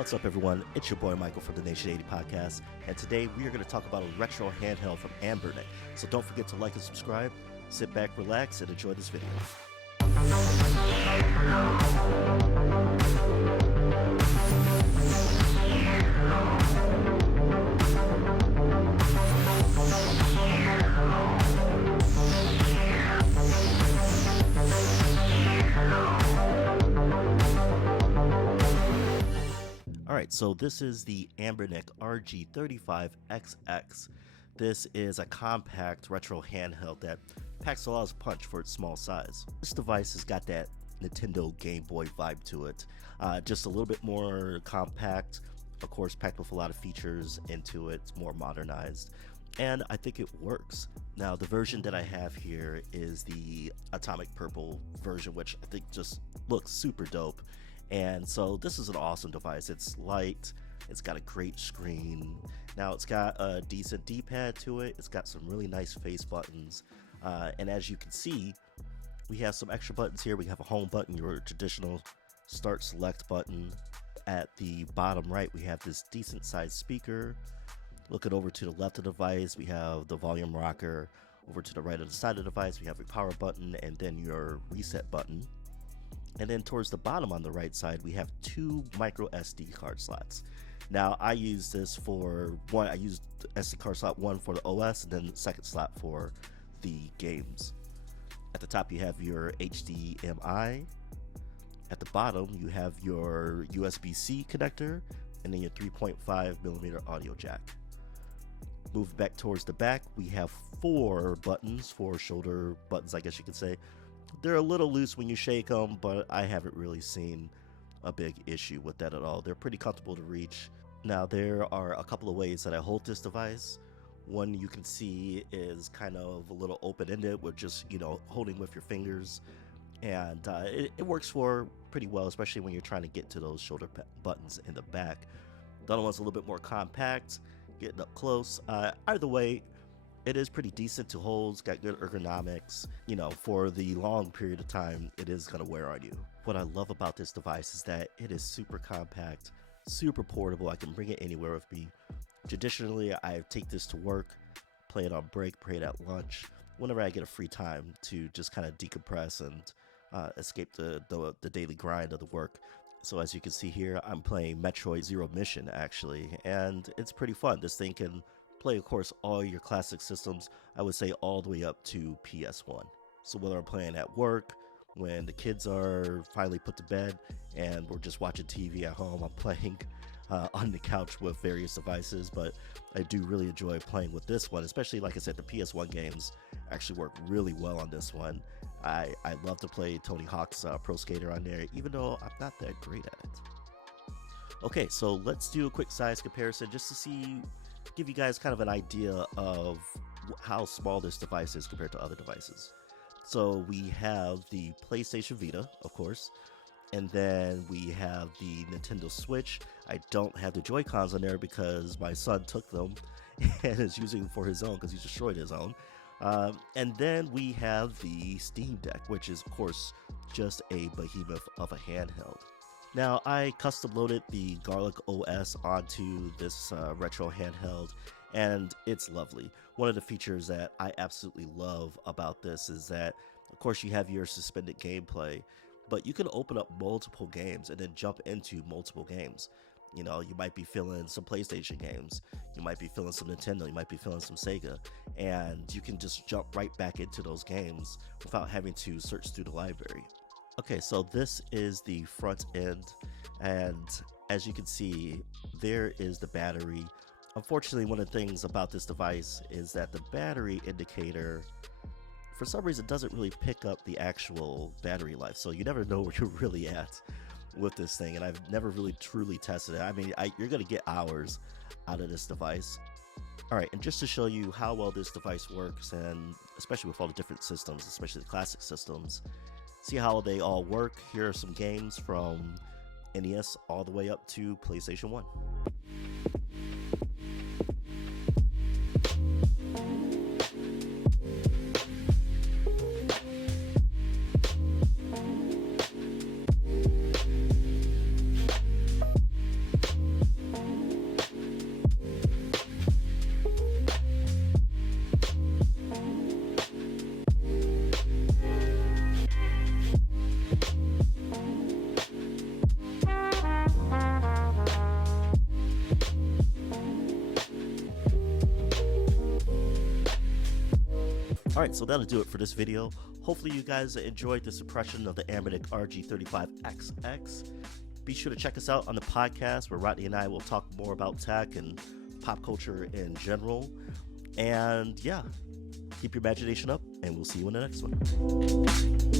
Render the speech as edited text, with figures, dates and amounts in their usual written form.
What's up, everyone? It's your boy Michael from the Nation 80 podcast, and today we are going to talk about a retro handheld from Anbernics. So don't forget to like and subscribe, sit back, relax, and enjoy this video. Alright, so this is the Anbernics RG35XX. This is a compact retro handheld that packs a lot of punch for its small size. This device has got that Nintendo Game Boy vibe to it. Just a little bit more compact, of course packed with a lot of features into it. It's more modernized, and I think it works. Now, the version that I have here is the Atomic Purple version, which I think just looks super dope. And so this is an awesome device. It's light, it's got a great screen. Now it's got a decent D-pad to it. It's got some really nice face buttons. And as you can see, we have some extra buttons here. We have a home button, your traditional start select button. At the bottom right, we have this decent sized speaker. Looking over to the left of the device, we have the volume rocker. Over to the right of the side of the device, we have your power button and then your reset button. And then towards the bottom on the right side, we have two micro SD card slots. Now, I use this for one. I used SD card slot one for the OS, and then the second slot for the games. At the top, you have your HDMI. At the bottom, you have your USB-C connector, and then your 3.5mm audio jack. Moving back towards the back, we have four shoulder buttons, I guess you could say. They're a little loose when you shake them, but I haven't really seen a big issue with that at all. They're pretty comfortable to reach. Now, there are a couple of ways that I hold this device. One you can see is kind of a little open-ended with just, holding with your fingers. And it works for pretty well, especially when you're trying to get to those shoulder buttons in the back. The other one's a little bit more compact, getting up close. Either way, it is pretty decent to hold. It's got good ergonomics. For the long period of time, it is going to wear on you. What I love about this device is that it is super compact, super portable. I can bring it anywhere with me. Traditionally, I take this to work, play it on break, play it at lunch, whenever I get a free time to just kind of decompress and escape the daily grind of the work. So as you can see here, I'm playing Metroid Zero Mission, actually, and it's pretty fun. This thing can play, of course, all your classic systems, I would say all the way up to PS1. So whether I'm playing at work, when the kids are finally put to bed and we're just watching TV at home, I'm playing on the couch with various devices. But I do really enjoy playing with this one, especially, like I said, the PS1 games actually work really well on this one. I love to play Tony Hawk's Pro Skater on there, even though I'm not that great at it. Okay, so let's do a quick size comparison just to give you guys kind of an idea of how small this device is compared to other devices. So we have the PlayStation Vita, of course, and then we have the Nintendo Switch. I don't have the Joy-Cons on there because my son took them and is using them for his own because he destroyed his own. And then we have the Steam Deck, which is, of course, just a behemoth of a handheld. Now, I custom loaded the Garlic OS onto this retro handheld, and it's lovely. One of the features that I absolutely love about this is that, of course, you have your suspended gameplay, but you can open up multiple games and then jump into multiple games. You might be feeling some PlayStation games, you might be feeling some Nintendo, you might be feeling some Sega, and you can just jump right back into those games without having to search through the library. Okay, so this is the front end, and as you can see, there is the battery. Unfortunately, one of the things about this device is that the battery indicator, for some reason, doesn't really pick up the actual battery life, so you never know where you're really at with this thing, and I've never really truly tested it. I mean, you're going to get hours out of this device. Alright, and just to show you how well this device works, and especially with all the different systems, especially the classic systems, see how they all work. Here are some games from NES all the way up to PlayStation 1. Alright, so that'll do it for this video. Hopefully you guys enjoyed this impression of the Anbernic RG35XX. Be sure to check us out on the podcast where Rodney and I will talk more about tech and pop culture in general. And yeah, keep your imagination up, and we'll see you in the next one.